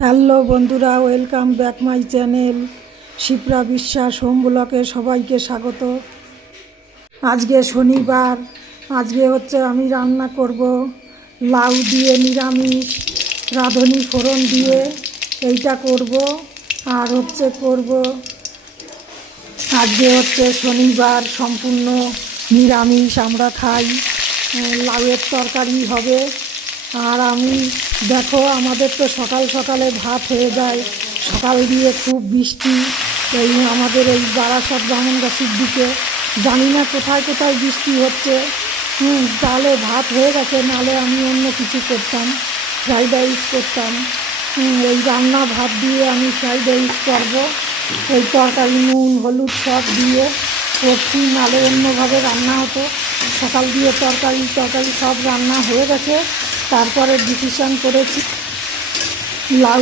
Hello বন্ধুরা, welcome back my channel Shipra বিশ্বাস home ব্লকে সবাইকে স্বাগত। আজকে শনিবার, আজকে আমি রান্না করব লাউ দিয়ে নিরামিষ রাঁধুনি ফোড়ন দিয়ে, এইটা করব। আর করব আজকে শনিবার, সম্পূর্ণ নিরামিষ আমরা খাই। লাউয়ের তরকারি হবে। আর আমি দেখো, আমাদের তো সকাল সকালে ভাত হয়ে যায়। সকাল দিয়ে খুব বৃষ্টি আমাদের এই বারাসাত বামনগাছির দিকে। জানি না কোথায় কোথায় বৃষ্টি হচ্ছে। তাহলে ভাত হয়ে গেছে, নাহলে আমি অন্য কিছু করতাম, ফ্রাইড রাইস করতাম। এই রান্না ভাত দিয়ে আমি ফ্রাইড রাইস করবো। এই তরকারি নুন হলুদ সব দিয়ে করছি, নাহলে অন্যভাবে রান্না হতো। সকাল দিয়ে তরকারি সব রান্না হয়ে গেছে। তারপরে ডিসিশন করেছি লাউ